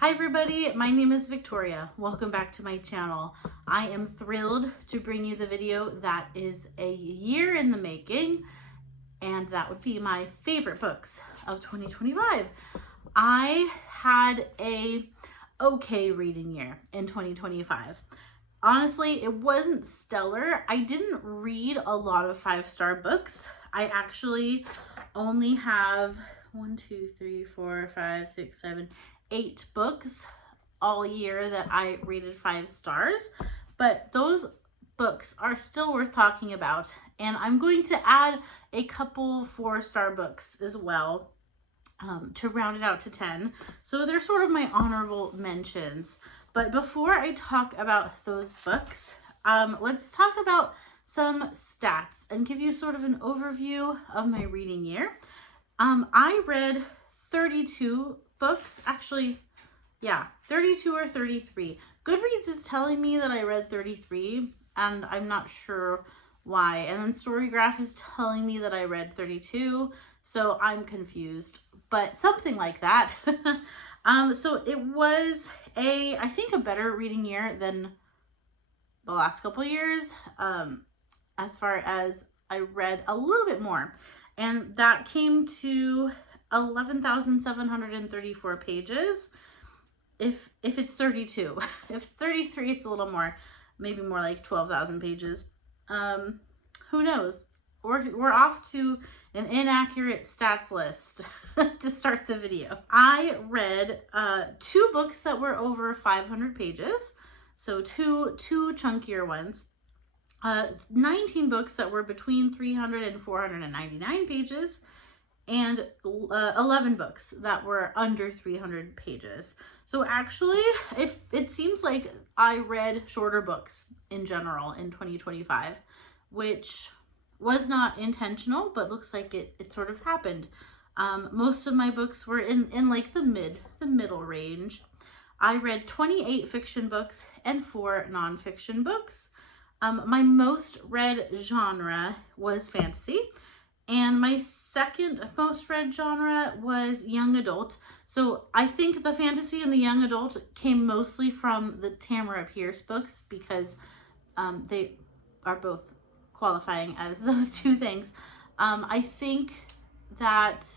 Hi everybody, my name is Victoria. Welcome back to my channel. I am thrilled to bring you the video that is a year in the making, and that would be my favorite books of 2025. I had a okay reading year in 2025. Honestly, it wasn't stellar. I didn't read a lot of 5-star books. I actually only have 8 books all year that I rated 5 stars, but those books are still worth talking about, and I'm going to add a couple 4-star books as well to round it out to 10. So they're sort of my honorable mentions. But before I talk about those books, let's talk about some stats and give you sort of an overview of my reading year. I read 32 books, actually, yeah, 32 or 33. Goodreads is telling me that I read 33, and I'm not sure why. And then Storygraph is telling me that I read 32, so I'm confused, but something like that. So it was I think a better reading year than the last couple years, as far as I read a little bit more. And that came to 11,734 pages. If it's 32, if it's 33, it's a little more, maybe more like 12,000 pages. Who knows? We're off to an inaccurate stats list to start the video. I read 2 books that were over 500 pages, so two chunkier ones. 19 books that were between 300 and 499 pages, and 11 books that were under 300 pages. So actually, it seems like I read shorter books in general in 2025, which was not intentional, but looks like it sort of happened. Most of my books were in like the middle range. I read 28 fiction books and 4 nonfiction books. My most read genre was fantasy, and my second most read genre was young adult. So I think the fantasy and the young adult came mostly from the Tamara Pierce books, because they are both qualifying as those two things. I think that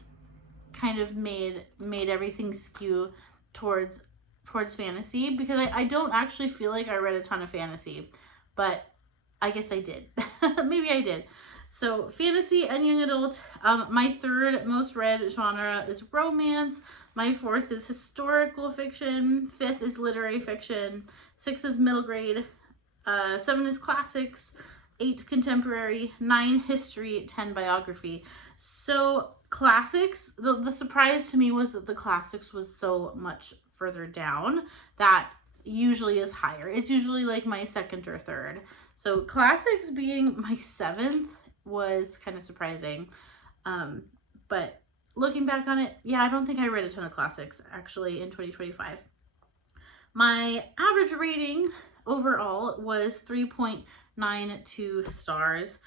kind of made everything skew towards fantasy, because I don't actually feel like I read a ton of fantasy, but I guess I did. Maybe I did. So fantasy and young adult. My third most read genre is romance. My fourth is historical fiction. 5th is literary fiction. 6 is middle grade. 7 is classics. 8 contemporary. 9 history. 10 biography. So classics, the surprise to me was that the classics was so much further down. That usually is higher. It's usually like my second or third. So classics being my 7th was kind of surprising. But looking back on it, yeah, I don't think I read a ton of classics actually in 2025. My average rating overall was 3.92 stars.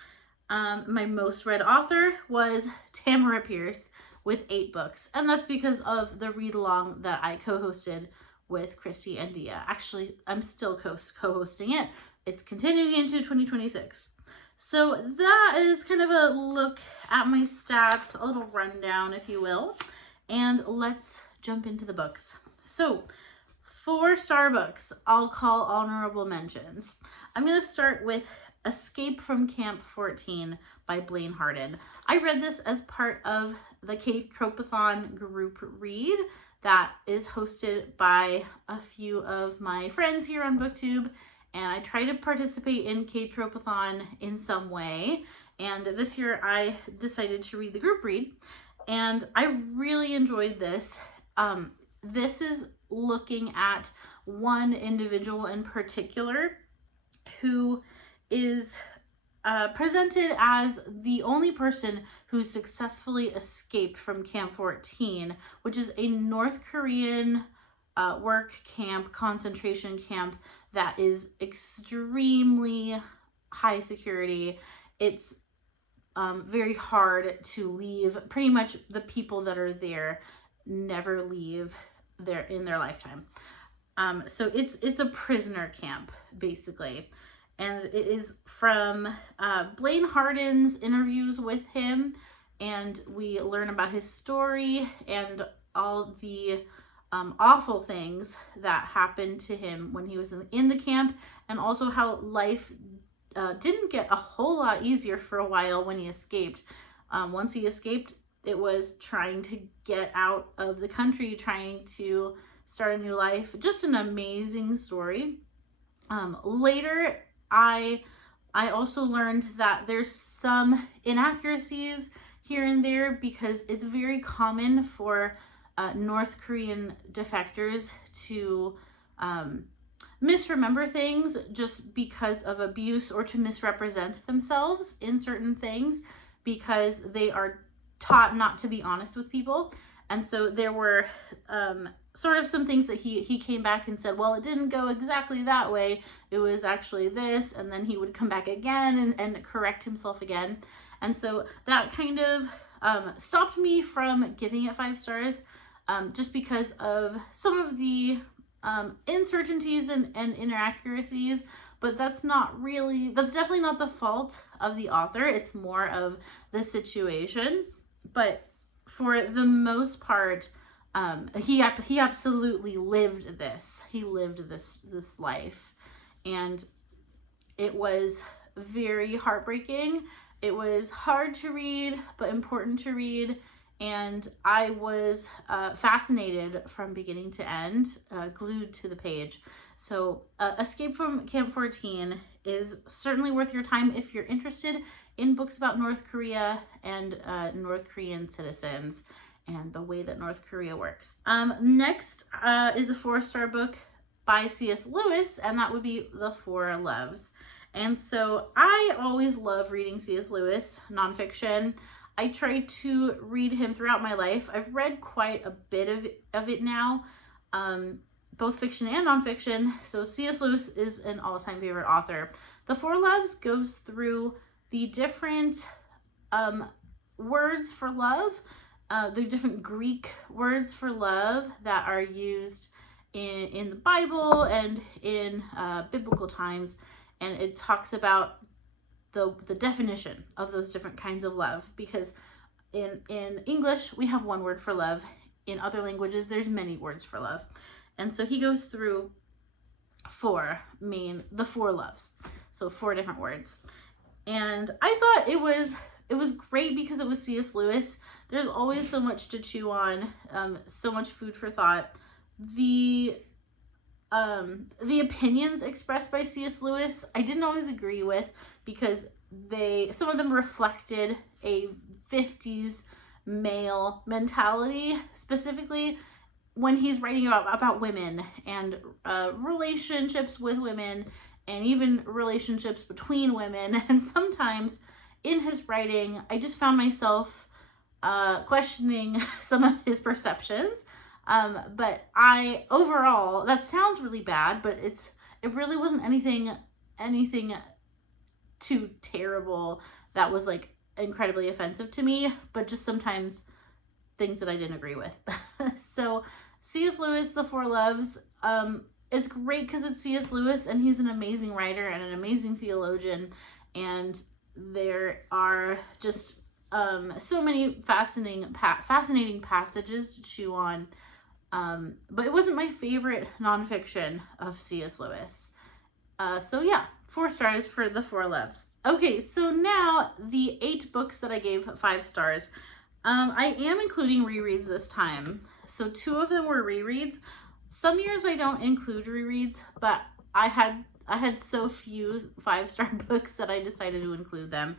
My most read author was Tamara Pierce with 8 books. And that's because of the read along that I co-hosted with Christy and Dia. Actually, I'm still co-hosting it. It's continuing into 2026. So that is kind of a look at my stats, a little rundown, if you will. And let's jump into the books. So 4-star books I'll call honorable mentions. I'm going to start with Escape from Camp 14 by Blaine Harden. I read this as part of the Kate Tropathon group read that is hosted by a few of my friends here on BookTube, and I try to participate in Kate Tropathon in some way. And this year I decided to read the group read, and I really enjoyed this. This is looking at one individual in particular who is presented as the only person who successfully escaped from Camp 14, which is a North Korean work camp, concentration camp that is extremely high security. It's very hard to leave. Pretty much the people that are there never leave. in their lifetime. So it's a prisoner camp, basically. And it is from Blaine Harden's interviews with him, and we learn about his story and all the awful things that happened to him when he was in the camp, and also how life didn't get a whole lot easier for a while when he escaped. Once he escaped, it was trying to get out of the country, trying to start a new life. Just an amazing story. Later, I also learned that there's some inaccuracies here and there, because it's very common for North Korean defectors to misremember things just because of abuse, or to misrepresent themselves in certain things because they are taught not to be honest with people. And so there were sort of some things that he came back and said, well, it didn't go exactly that way, it was actually this, and then he would come back again and correct himself again. And so that kind of stopped me from giving it 5 stars, just because of some of the uncertainties and inaccuracies. But that's definitely not the fault of the author. It's more of the situation. But for the most part, he absolutely lived this. He lived this life, and it was very heartbreaking. It was hard to read, but important to read, and I was fascinated from beginning to end, glued to the page. So Escape from Camp 14 is certainly worth your time if you're interested in books about North Korea and North Korean citizens and the way that North Korea works. Next is a 4-star book by C.S. Lewis, and that would be The Four Loves. And so I always love reading C.S. Lewis nonfiction. I try to read him throughout my life. I've read quite a bit of it now, both fiction and nonfiction. So C.S. Lewis is an all-time favorite author. The Four Loves goes through the different words for love, the different Greek words for love that are used in the Bible and in biblical times. And it talks about the definition of those different kinds of love, because in English we have one word for love. In other languages there's many words for love. And so he goes through the 4 loves. So 4 different words. And I thought it was great because it was C.S. Lewis. There's always so much to chew on, so much food for thought. The opinions expressed by C.S. Lewis, I didn't always agree with, because some of them reflected a 50s male mentality, specifically when he's writing about women and relationships with women, and even relationships between women. And sometimes in his writing, I just found myself questioning some of his perceptions. But overall, that sounds really bad, but it really wasn't anything too terrible that was like incredibly offensive to me, but just sometimes things that I didn't agree with. So C.S. Lewis, The Four Loves, it's great because it's C.S. Lewis, and he's an amazing writer and an amazing theologian, and there are just so many fascinating passages to chew on. But it wasn't my favorite nonfiction of C.S. Lewis. So yeah, 4 stars for The Four Loves. Okay, so now the 8 books that I gave 5 stars. I am including rereads this time. So 2 of them were rereads. Some years I don't include rereads, but I had so few 5-star books that I decided to include them.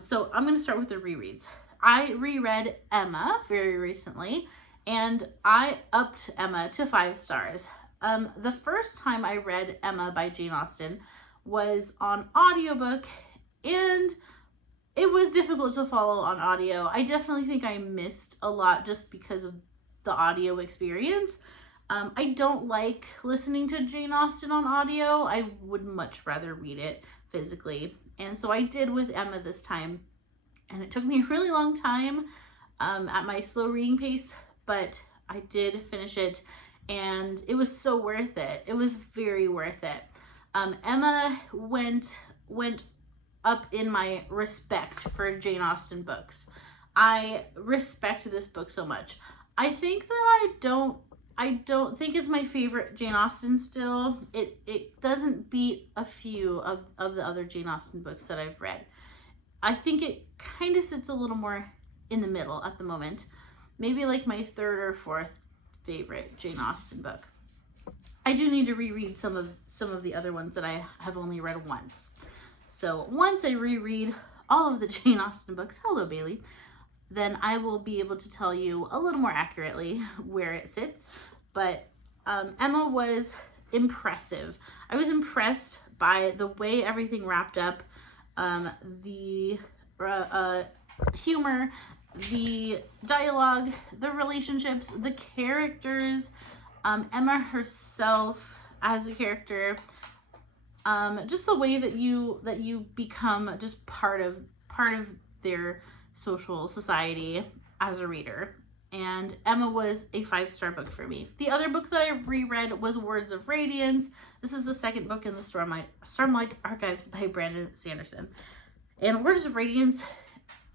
So I'm going to start with the rereads. I reread Emma very recently, and I upped Emma to 5 stars. The first time I read Emma by Jane Austen was on audiobook, and it was difficult to follow on audio. I definitely think I missed a lot just because of the audio experience. I don't like listening to Jane Austen on audio. I would much rather read it physically. And so I did with Emma this time. And it took me a really long time at my slow reading pace, but I did finish it, and it was so worth it. It was very worth it. Emma went up in my respect for Jane Austen books. I respect this book so much. I think that I don't think it's my favorite Jane Austen still. It doesn't beat a few of the other Jane Austen books that I've read. I think it kind of sits a little more in the middle at the moment. Maybe like my third or fourth favorite Jane Austen book. I do need to reread some of the other ones that I have only read once. So once I reread all of the Jane Austen books, hello Bailey, then I will be able to tell you a little more accurately where it sits. But Emma was impressive. I was impressed by the way everything wrapped up, the humor, the dialogue, the relationships, the characters, Emma herself as a character, just the way that you become just part of their social society as a reader. And Emma was a 5-star book for me. The other book that I reread was Words of Radiance. This is the second book in the Stormlight Archives by Brandon Sanderson. And Words of Radiance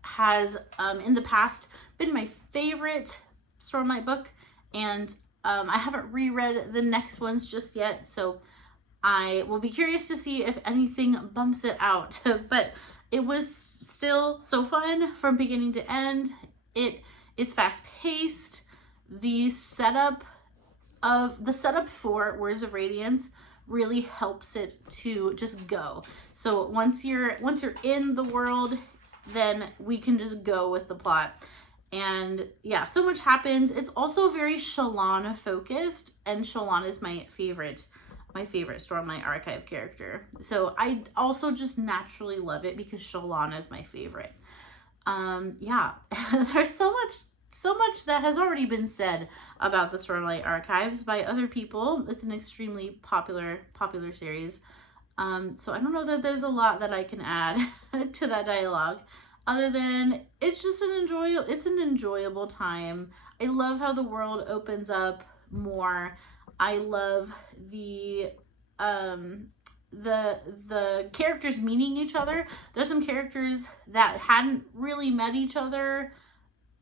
has, in the past, been my favorite Stormlight book. And I haven't reread the next ones just yet, so I will be curious to see if anything bumps it out. But it was still so fun from beginning to end. It is fast-paced. The setup for Words of Radiance really helps it to just go. So once you're in the world, then we can just go with the plot. And yeah, so much happens. It's also very Shallan focused, and Shallan is my favorite Stormlight Archive character. So I also just naturally love it because Shallan is my favorite. Yeah, there's so much that has already been said about the Stormlight Archives by other people. It's an extremely popular series. So I don't know that there's a lot that I can add to that dialogue, other than it's just an enjoyable time. I love how the world opens up more. I love the characters meeting each other. There's some characters that hadn't really met each other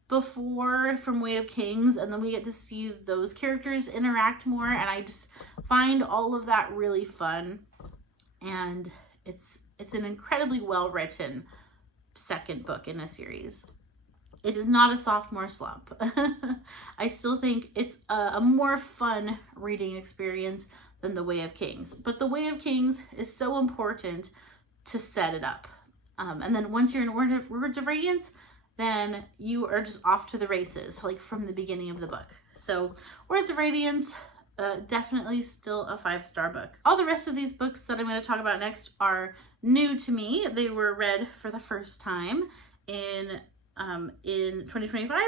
before from Way of Kings, and then we get to see those characters interact more, and I just find all of that really fun. And it's an incredibly well written second book in a series. It is not a sophomore slump. I still think it's a more fun reading experience than The Way of Kings. But The Way of Kings is so important to set it up. And then once you're in Words of Radiance, then you are just off to the races, like from the beginning of the book. So Words of Radiance, definitely still a 5-star book. All the rest of these books that I'm going to talk about next are new to me. They were read for the first time in 2025,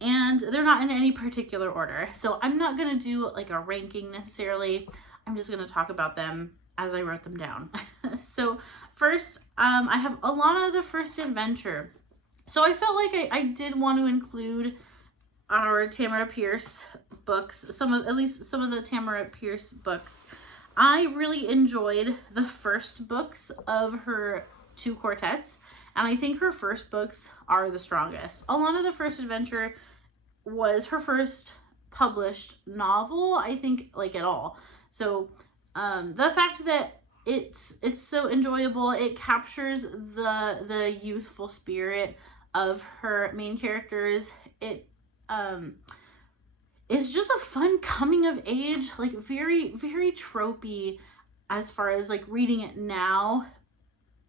and they're not in any particular order. So I'm not going to do like a ranking necessarily. I'm just going to talk about them as I wrote them down. So first, I have Alana the First Adventure. So I felt like I did want to include our Tamara Pierce books, at least some of the Tamara Pierce books. I really enjoyed the first books of her 2 quartets, and I think her first books are the strongest. Alana the First Adventure was her first published novel, I think, like at all. So the fact that it's so enjoyable, it captures the youthful spirit of her main characters. It's just a fun coming of age, like very, very tropey as far as like reading it now.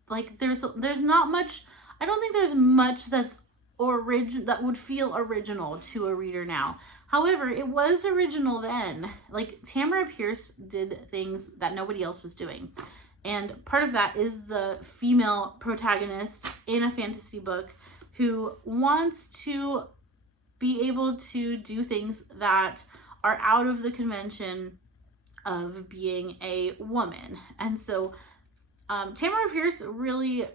Like there's not much, I don't think there's much that would feel original to a reader now. However, it was original then. Like Tamara Pierce did things that nobody else was doing. And part of that is the female protagonist in a fantasy book who wants to be able to do things that are out of the convention of being a woman. And so Tamara Pierce really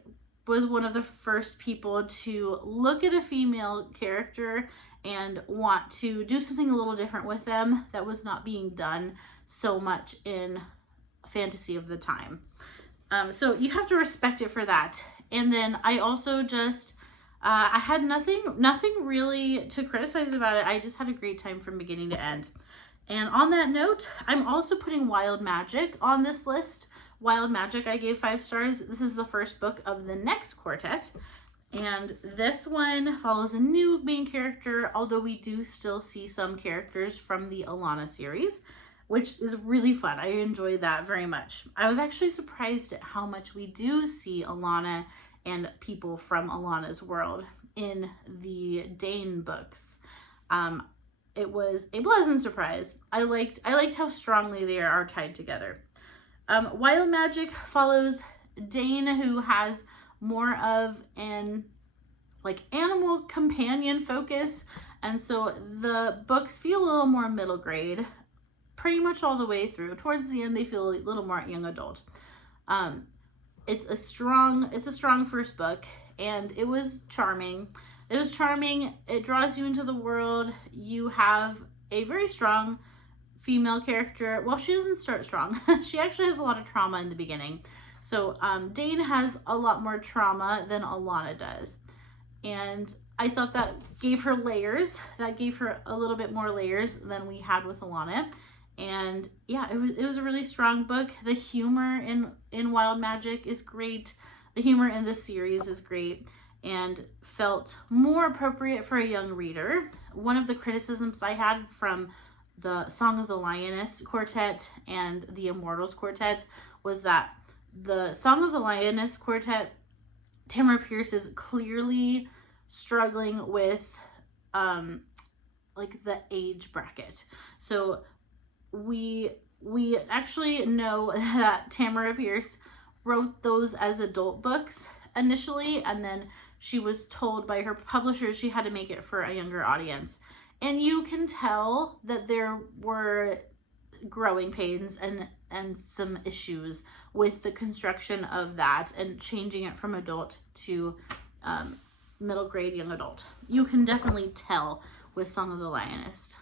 was one of the first people to look at a female character and want to do something a little different with them that was not being done so much in fantasy of the time. So you have to respect it for that. And then I also just, I had nothing really to criticize about it. I just had a great time from beginning to end. And on that note, I'm also putting Wild Magic on this list. Wild Magic, I gave 5 stars. This is the first book of the next quartet. And this one follows a new main character, although we do still see some characters from the Alana series, which is really fun. I enjoyed that very much. I was actually surprised at how much we do see Alana and people from Alana's world in the Dane books. It was a pleasant surprise. I liked how strongly they are tied together. Wild Magic follows Dane, who has more of an animal companion focus, and so the books feel a little more middle grade pretty much all the way through. Towards the end they feel a little more young adult. It's a strong first book, and it was charming. It draws you into the world. You have a very strong female character. Well, she doesn't start strong. She actually has a lot of trauma in the beginning. So Dane has a lot more trauma than Alana does. And I thought that gave her layers. That gave her a little bit more layers than we had with Alana. And yeah, it was a really strong book. The humor in Wild Magic is great. The humor in the series is great and felt more appropriate for a young reader. One of the criticisms I had from the Song of the Lioness Quartet and the Immortals Quartet was that the Song of the Lioness Quartet, Tamara Pierce is clearly struggling with the age bracket. So we actually know that Tamara Pierce wrote those as adult books initially, and then she was told by her publisher she had to make it for a younger audience. And you can tell that there were growing pains and some issues with the construction of that and changing it from adult to middle grade young adult. You can definitely tell with Song of the Lioness.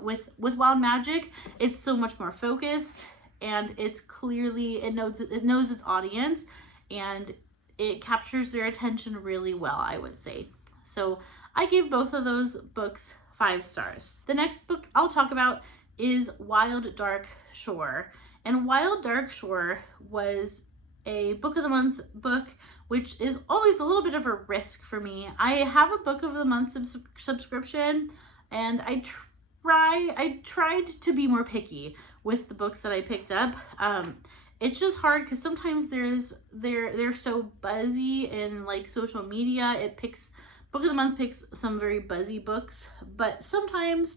With Wild Magic, it's so much more focused, and it's clearly, it knows its audience, and it captures their attention really well, I would say. So I gave both of those books 5 stars. The next book I'll talk about is Wild Dark Shore. And Wild Dark Shore was a Book of the Month book, which is always a little bit of a risk for me. I have a Book of the Month subscription, and I tried to be more picky with the books that I picked up. It's just hard because sometimes they're so buzzy in social media. Book of the Month picks some very buzzy books, but sometimes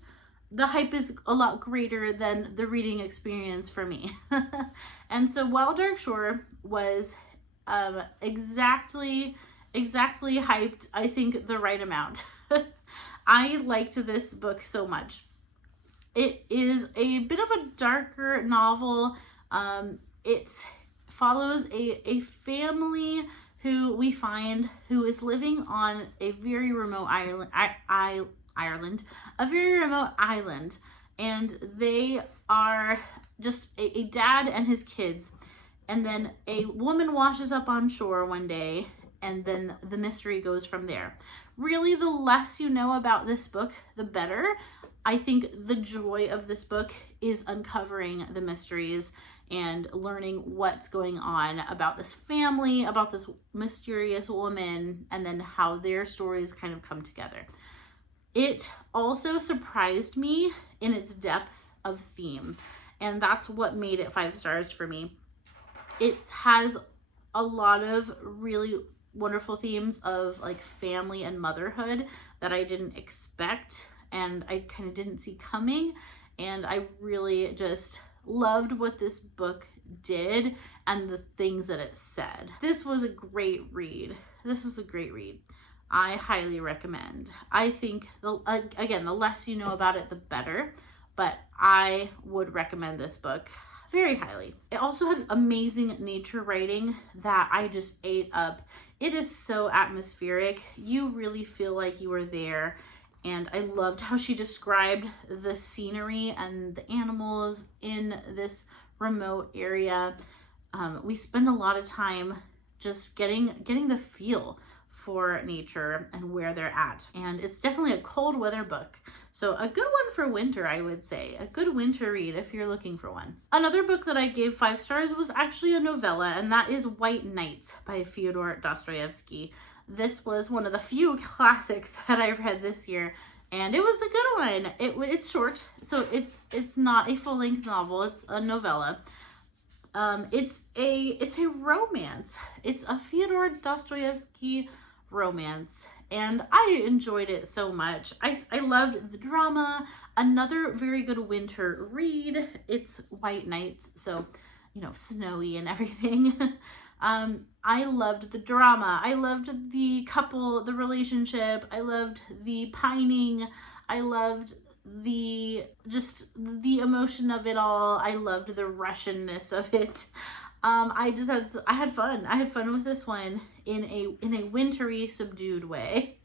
the hype is a lot greater than the reading experience for me. And so Wild Dark Shore was exactly hyped, I think, the right amount. I liked this book so much. It is a bit of a darker novel. It follows a family who we find who is living on a very remote island, and they are just a dad and his kids, and then a woman washes up on shore one day, and then the mystery goes from there. Really, the less you know about this book, the better. I think the joy of this book is uncovering the mysteries and learning what's going on about this family, about this mysterious woman, and then how their stories kind of come together. It also surprised me in its depth of theme, and that's what made it 5 stars for me. It has a lot of really wonderful themes of family and motherhood that I didn't expect and I kind of didn't see coming, and I really just loved what this book did and the things that it said. This was a great read. I highly recommend. I think, again, the less you know about it, the better, but I would recommend this book very highly. It also had amazing nature writing that I just ate up. It is so atmospheric. You really feel like you were there. And I loved how she described the scenery and the animals in this remote area. We spend a lot of time just getting the feel for nature and where they're at. And it's definitely a cold weather book. So a good one for winter, I would say. A good winter read if you're looking for one. Another book that I gave 5 stars was actually a novella, and that is White Nights by Fyodor Dostoevsky. This was one of the few classics that I read this year, and it was a good one. It's short, so it's not a full-length novel. It's a novella. It's a romance. It's a Fyodor Dostoevsky romance, and I enjoyed it so much. I loved the drama. Another very good winter read. It's White Nights, so snowy and everything. I loved the drama. I loved the couple, the relationship. I loved the pining. I loved the emotion of it all. I loved the Russianness of it. I had fun. I had fun with this one in a wintry, subdued way.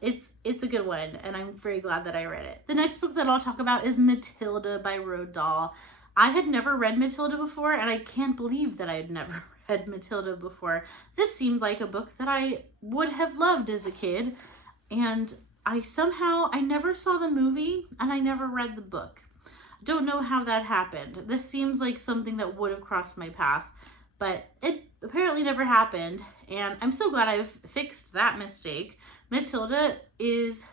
It's a good one, and I'm very glad that I read it. The next book that I'll talk about is Matilda by Roald Dahl. I had never read Matilda before, and I can't believe that I had never read Matilda before. This seemed like a book that I would have loved as a kid, and I never saw the movie, and I never read the book. Don't know how that happened. This seems like something that would have crossed my path, but it apparently never happened, and I'm so glad I've fixed that mistake. Matilda is,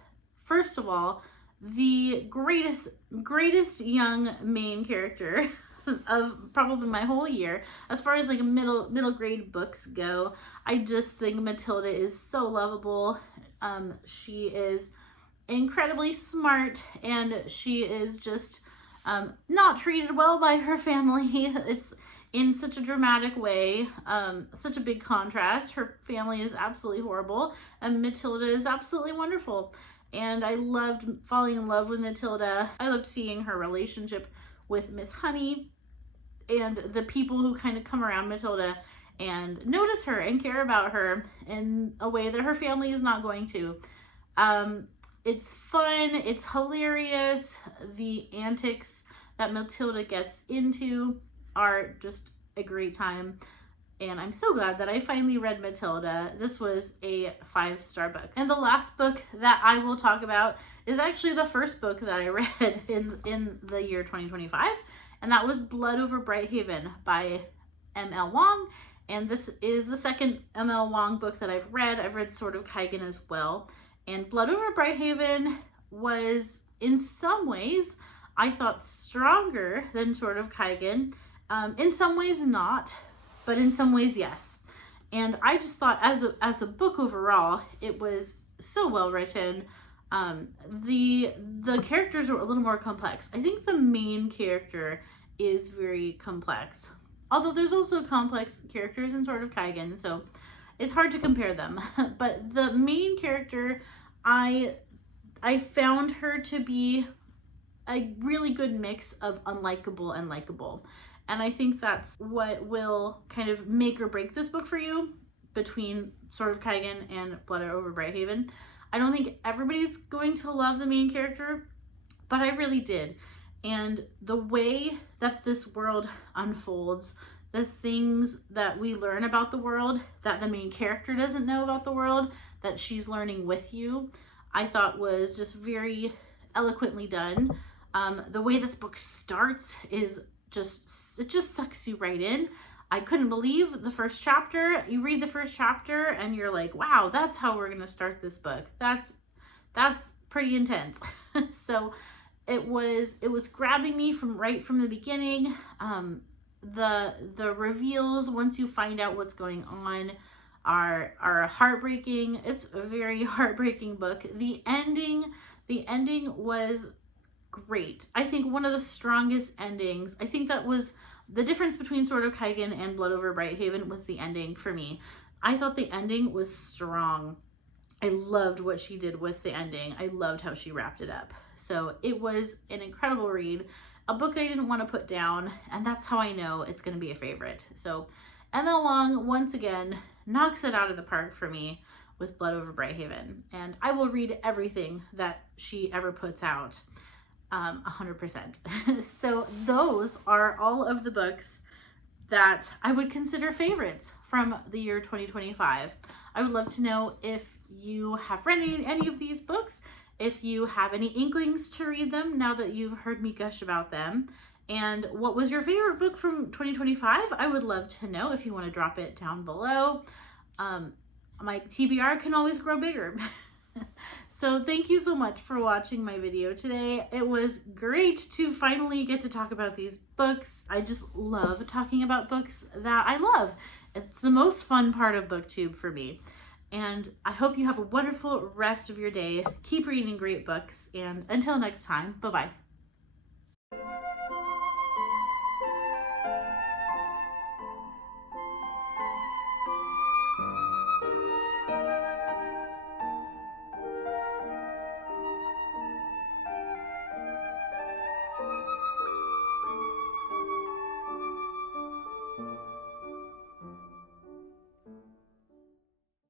first of all, the greatest young main character of probably my whole year. As far as like middle grade books go, I just think Matilda is so lovable. She is incredibly smart, and she is just not treated well by her family. It's in such a dramatic way, such a big contrast. Her family is absolutely horrible, and Matilda is absolutely wonderful. And I loved falling in love with Matilda. I loved seeing her relationship with Miss Honey and the people who kind of come around Matilda and notice her and care about her in a way that her family is not going to. It's fun, it's hilarious. The antics that Matilda gets into are just a great time. And I'm so glad that I finally read Matilda. This was a 5-star book. And the last book that I will talk about is actually the first book that I read in the year 2025. And that was Blood Over Brighthaven by M.L. Wong. And this is the second M.L. Wong book that I've read. I've read Sword of Kaigen as well. And Blood Over Brighthaven was, in some ways, I thought stronger than Sword of Kaigen. In some ways not, but in some ways yes. And I just thought as a book overall, it was so well written. The characters were a little more complex. I think the main character is very complex. Although there's also complex characters in Sword of Kaigen, so it's hard to compare them. But the main character, I found her to be a really good mix of unlikable and likable. And I think that's what will kind of make or break this book for you between Sword of Kaigen and Blood Over Brighthaven. I don't think everybody's going to love the main character, but I really did. And the way that this world unfolds, the things that we learn about the world that the main character doesn't know about the world, that she's learning with you, I thought was just very eloquently done. The way this book starts is it just sucks you right in. I couldn't believe the first chapter. You read the first chapter and you're like, wow, that's how we're gonna start this book. That's pretty intense. So it was grabbing me right from the beginning. The reveals once you find out what's going on are heartbreaking. It's a very heartbreaking book. The ending was great. I think one of the strongest endings. I think that was the difference between Sword of Kaigen and Blood Over Brighthaven was the ending for me. I thought the ending was strong. I loved what she did with the ending. I loved how she wrapped it up. So it was an incredible read. a book I didn't want to put down, and that's how I know it's going to be a favorite. So Emma Long, once again, knocks it out of the park for me with Blood Over Brighthaven, and I will read everything that she ever puts out, 100%. So those are all of the books that I would consider favorites from the year 2025. I would love to know if you have read any of these books, if you have any inklings to read them now that you've heard me gush about them, and what was your favorite book from 2025? I would love to know if you want to drop it down below. My TBR can always grow bigger. So thank you so much for watching my video today. It was great to finally get to talk about these books. I just love talking about books that I love. It's the most fun part of BookTube for me. And I hope you have a wonderful rest of your day. Keep reading great books, and until next time, bye-bye.